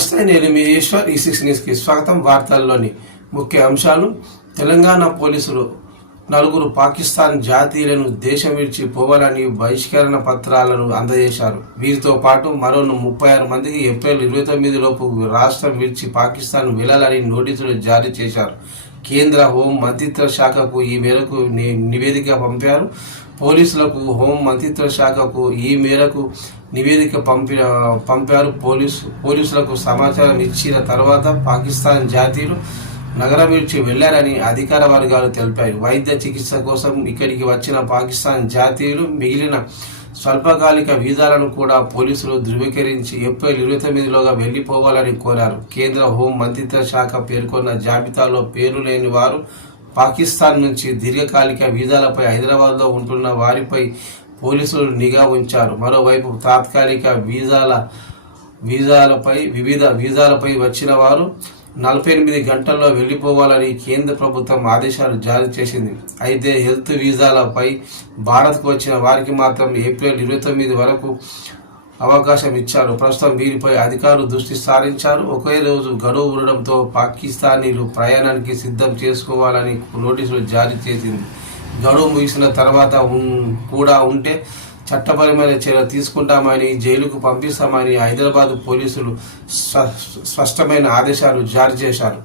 నమస్తే, నేను మీ ఈశ్వర్. ఈ6 న్యూస్కి స్వాగతం. వార్తల్లోని ముఖ్య అంశాలు. తెలంగాణ పోలీసులు 4 పాకిస్తాన్ జాతీయులను దేశం విడిచి పోవాలని బహిష్కరణ పత్రాలను అందజేశారు. వీరితో పాటు మరో 36 మందికి ఏప్రిల్ 29 లోపు రాష్ట్రం విడిచి పాకిస్తాన్ వెళ్లాలని నోటీసులు జారీ చేశారు. కేంద్ర హోం మంత్రిత్వ శాఖకు ఈ మేరకు నివేదిక పంపారు. పోలీసులకు హోం మంత్రిత్వ శాఖకు ఈ మేరకు నివేదిక పంపారు. పోలీసులకు సమాచారం ఇచ్చిన తర్వాత పాకిస్తాన్ జాతీయులు నగరం విడిచి వెళ్లారని అధికార వర్గాలు తెలిపాయి. వైద్య చికిత్స కోసం ఇక్కడికి వచ్చిన పాకిస్తాన్ జాతీయులు మిగిలిన స్వల్పకాలిక వీసాలను కూడా పోలీసులు ధృవీకరించి ఏప్రిల్ 29లోగా వెళ్లిపోవాలని కోరారు. కేంద్ర హోం మంత్రిత్వ శాఖ పేర్కొన్న జాబితాలో పేరు లేని వారు పాకిస్తాన్ నుంచి దీర్ఘకాలిక వీసాలపై హైదరాబాద్లో ఉంటున్న వారిపై పోలీసులు నిఘా ఉంచారు. మరోవైపు తాత్కాలిక వివిధ వీసాలపై వచ్చిన వారు 48 గంటల్లో వెళ్లిపోవాలని కేంద్ర ప్రభుత్వం ఆదేశాలు జారీ చేసింది. అయితే హెల్త్ వీసాలపై భారత్కు వచ్చిన వారికి మాత్రం ఏప్రిల్ 29 వరకు అవకాశం ఇచ్చారు. ప్రస్తుతం వీరిపై అధికారులు దృష్టి సారించారు. ఒకే రోజు గడువు ఉండడంతో పాకిస్తానీలు ప్రయాణానికి సిద్ధం చేసుకోవాలని నోటీసులు జారీ చేసింది. గడువు ముగిసిన తర్వాత కూడా ఉంటే చట్టపరమైన చర్య తీసుకుంటామని, జైలుకు పంపిస్తామని హైదరాబాద్ పోలీసులు స్పష్టమైన ఆదేశాలు జారీ చేశారు.